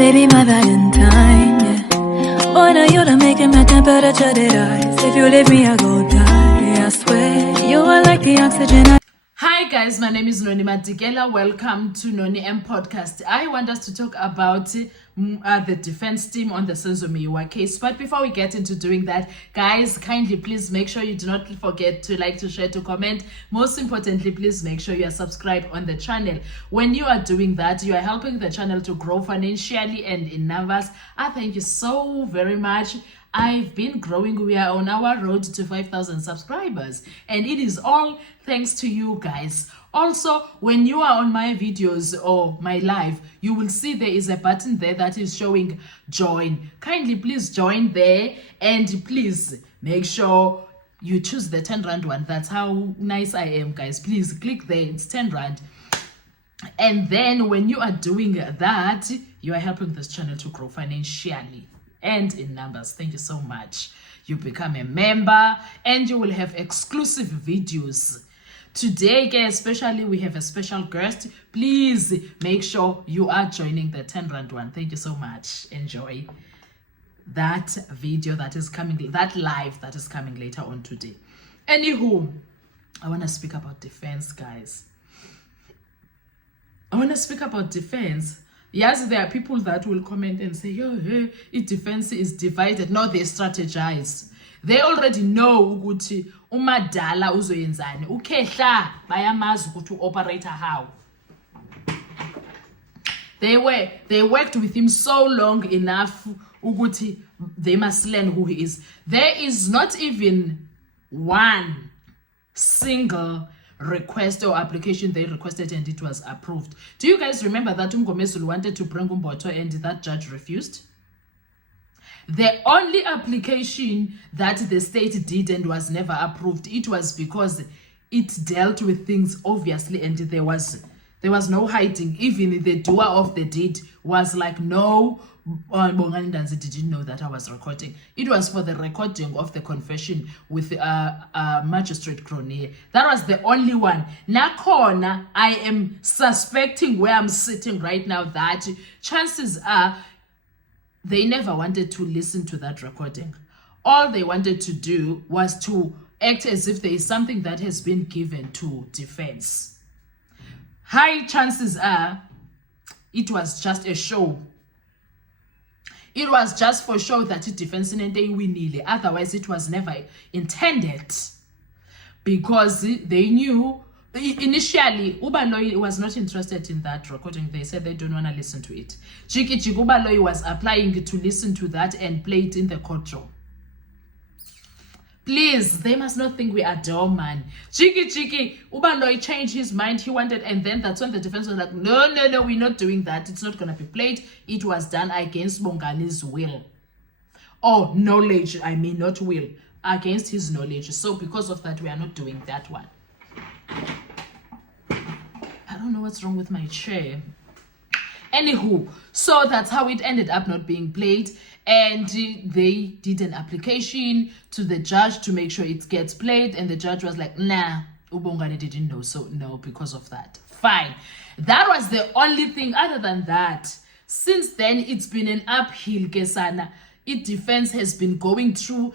baby, my Valentine, yeah. Boy, now you're making my temperature rise. If you leave me, I go die. I swear, you are like the oxygen. Hi guys, my name is Noni Madikela. Welcome to Noni M Podcast. I want us to talk about the defense team on the Senzo Meyiwa case. But before we get into doing that, guys, kindly please make sure you do not forget to like, to share, to comment. Most importantly, please make sure you are subscribed on the channel. When you are doing that, you are helping the channel to grow financially and in numbers. I thank you so very much. I've been growing. We are on our road to 5,000 subscribers, and it is all thanks to you guys. Also, when you are on my videos or my live, you will see there is a button there that is showing join. Kindly please join there, and please make sure you choose the 10 rand one. That's how nice I am, guys. Please click there. It's 10 rand. And then when you are doing that, you are helping this channel to grow financially and in numbers. Thank you so much. You become a member and you will have exclusive videos. Today, guys, especially we have a special guest. Please make sure you are joining the 10 rand one. Thank you so much. Enjoy that video that is coming, that live that is coming later on today. Anywho, I want to speak about defense, guys. I want to speak about defense. Yes, there are people that will comment and say, yo, hey, defense is divided. No, they strategize. They already know ukuthi umadala uzoyenzani. Ukhehla bayamazi ukuthi operate how. They worked with him so long enough ukuthi they must learn who he is. There is not even one single request or application they requested and it was approved. Do you guys remember that Mngomezulu wanted to bring Umboto and that judge refused? The only application that the state did and was never approved, it was because it dealt with things obviously, and there was no hiding. Even the doer of the deed was like, no, Bongani Ndanzi didn't know that I was recording. It was for the recording of the confession with Magistrate Cronier. That was the only one. Nakhona, I am suspecting where I'm sitting right now that chances are they never wanted to listen to that recording. All they wanted to do was to act as if there is something that has been given to defense. High chances are it was just a show. It was just for show that defense winile. Otherwise, it was never intended, because they knew initially Ubaloyi was not interested in that recording. They said they don't want to listen to it. Jiki Ubaloyi was applying to listen to that and play it in the courtroom. Please, they must not think we are dumb, man. Jiki Ubaloyi changed his mind. He wanted, and then that's when the defense was like, no, we're not doing that. It's not going to be played. It was done against Bongani's will. Or knowledge, I mean, not will. Against his knowledge. So because of that, we are not doing that one. I don't know what's wrong with my chair. Anywho, so that's how it ended up not being played. And they did an application to the judge to make sure it gets played. And the judge was like, nah, Ubongani didn't know. So no, because of that. Fine. That was the only thing. Other than that, since then, it's been an uphill, Kesana. It defense has been going through.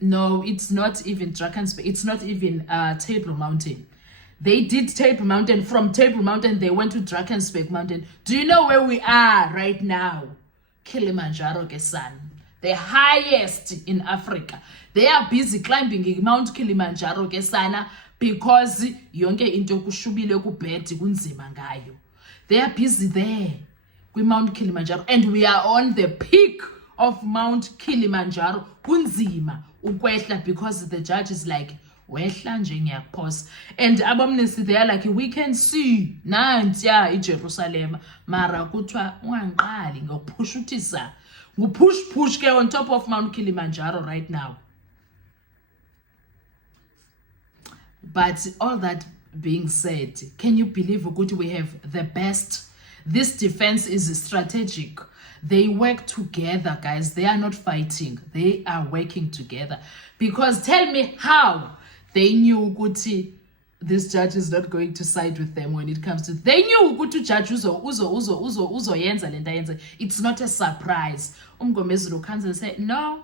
No, it's not even Drakensberg. It's not even Table Mountain. They did Table Mountain. From Table Mountain, they went to Drakensberg Mountain. Do you know where we are right now? Kilimanjaro, Kesan, the highest in Africa. They are busy climbing Mount Kilimanjaro, Kesana, because yonke into kushubile kubhedi kunzima ngayo. They are busy there with Mount Kilimanjaro, and we are on the peak of Mount Kilimanjaro. Kunzima ukwehla, because the judge is like, wehla nje ngiyakuphosa. And abamnesi, they are like, we can see nantiya iJerusalem, mara kuthiwa unganqali ngokuphushutisa. Ngupush ke on top of Mount Kilimanjaro right now. But all that being said, can you believe ukuthi we have the best? This defense is strategic. They work together, guys. They are not fighting. They are working together. Because tell me how they knew ukuthi this judge is not going to side with them when it comes to, they knew ukuthi judge uzoyenza lento ayenza. It's not a surprise. Umgomezulu comes and say, no,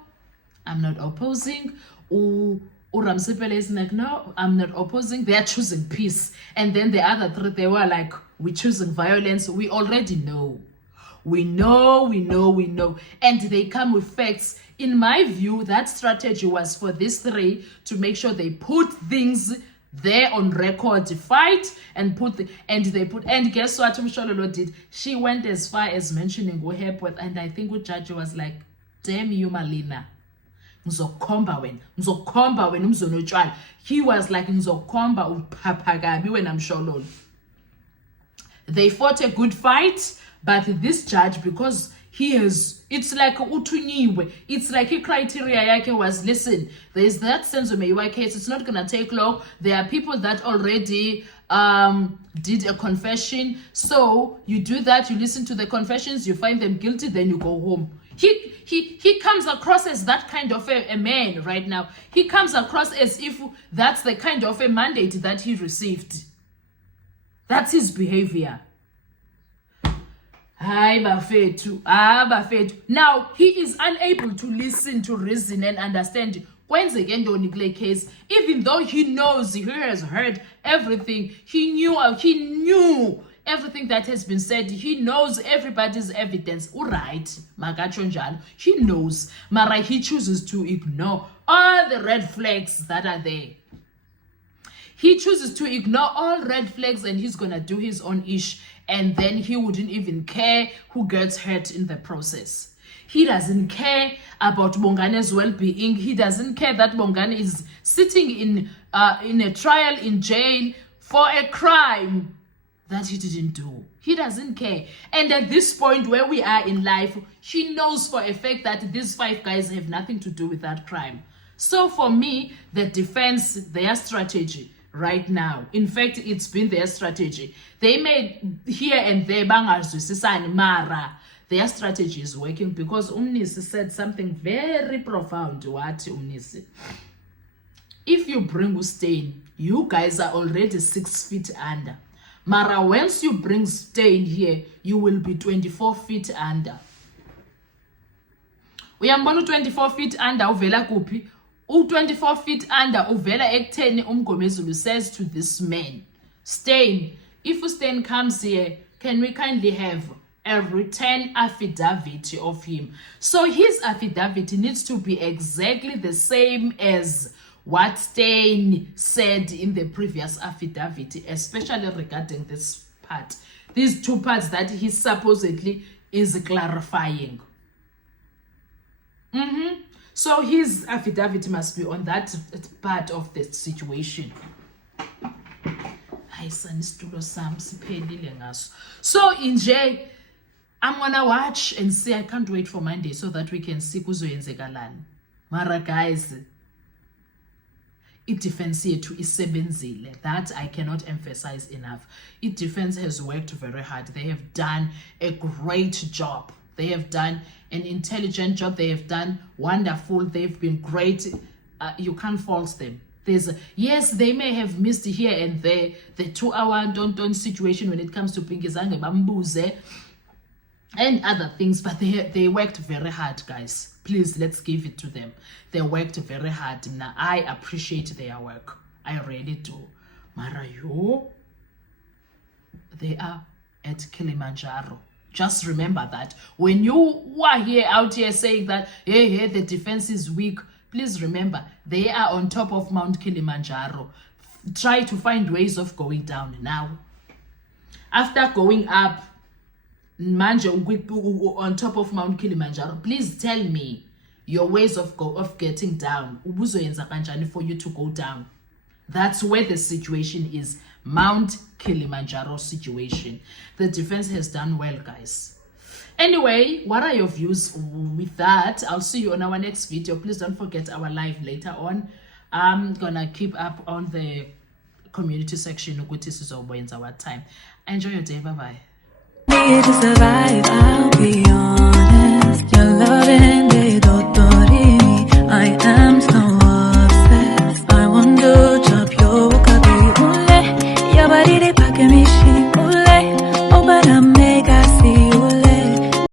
I'm not opposing. Uramsipele is like, no, I'm not opposing. They are choosing peace. And then the other three, they were like, we're choosing violence. We already know. We know. And they come with facts. In my view, that strategy was for these three to make sure they put things there on record, fight and and guess what Mshololo did? She went as far as mentioning Hepworth, and I think the judge was like, damn you, Malina. Ngizokhomba wena umzonotshwala. He was like, ngizokhomba uphapakabi wena Mshololo. They fought a good fight, but this judge, because he has, it's like utunyiwe, it's like his criteria yake was, listen, there is that sense of Meyiwa case, it's not gonna take long. There are people that already did a confession, so you do that, you listen to the confessions, you find them guilty, then you go home. He comes across as that kind of a man right now. He comes across as if that's the kind of a mandate that he received. That's his behavior. Now he is unable to listen, to reason and understand. Kwenzeke ntoni kule case, even though he knows, he has heard everything, he knew everything that has been said, he knows everybody's evidence. Alright, magacho njalo, he knows, mara he chooses to ignore all the red flags that are there. He chooses to ignore all red flags and he's gonna do his own ish, and then he wouldn't even care who gets hurt in the process. He doesn't care about Bongane's well-being. He doesn't care that Bongane is sitting in a trial in jail for a crime that he didn't do. He doesn't care. And at this point where we are in life, he knows for a fact that these 5 guys have nothing to do with that crime. So for me, the defense, their strategy right now, in fact, it's been their strategy. They made here and there bangazwisisani, mara their strategy is working, because Umnisi said something very profound. What Umnisi? If you bring Ustein, you guys are already 6 feet under. Mara, once you bring Stein here, you will be 24 feet under. Uyambona 24 feet under uvela kuphi? 24 feet under uvela ekutheni Umgomezulu says to this man, Stein, if Stein comes here, can we kindly have a written affidavit of him? So his affidavit needs to be exactly the same as what Stein said in the previous affidavit, especially regarding this part. These 2 parts that he supposedly is clarifying. So his affidavit must be on that part of the situation. So in J, I'm gonna watch and see. I can't wait for Monday so that we can see kuzoyenzekalani. Mara guys, i-defense yethu isebenzile. That I cannot emphasize enough. I-defense has worked very hard. They have done a great job. They have done an intelligent job. They have done wonderful. They've been great. You can't fault them. Yes, they may have missed here and there the 2-hour don't situation when it comes to Pinkizange Bambuze and other things, but they worked very hard, guys. Please, let's give it to them. They worked very hard. Now, I appreciate their work. I really do. Marayo, they are at Kilimanjaro. Just remember that. When you are here out here saying that, hey, the defense is weak, please remember, they are on top of Mount Kilimanjaro. Try to find ways of going down now. After going up, Manje on top of Mount Kilimanjaro, please tell me your ways of getting down. Ubuzoyenza kanjani for you to go down. That's where the situation is. Mount Kilimanjaro situation. The defense has done well, guys. Anyway, what are your views with that? I'll see you on our next video. Please don't forget our live later on. I'm gonna keep up on the community section. Ukuthi sizoyenza our time. Enjoy your day. Bye bye. Need to survive.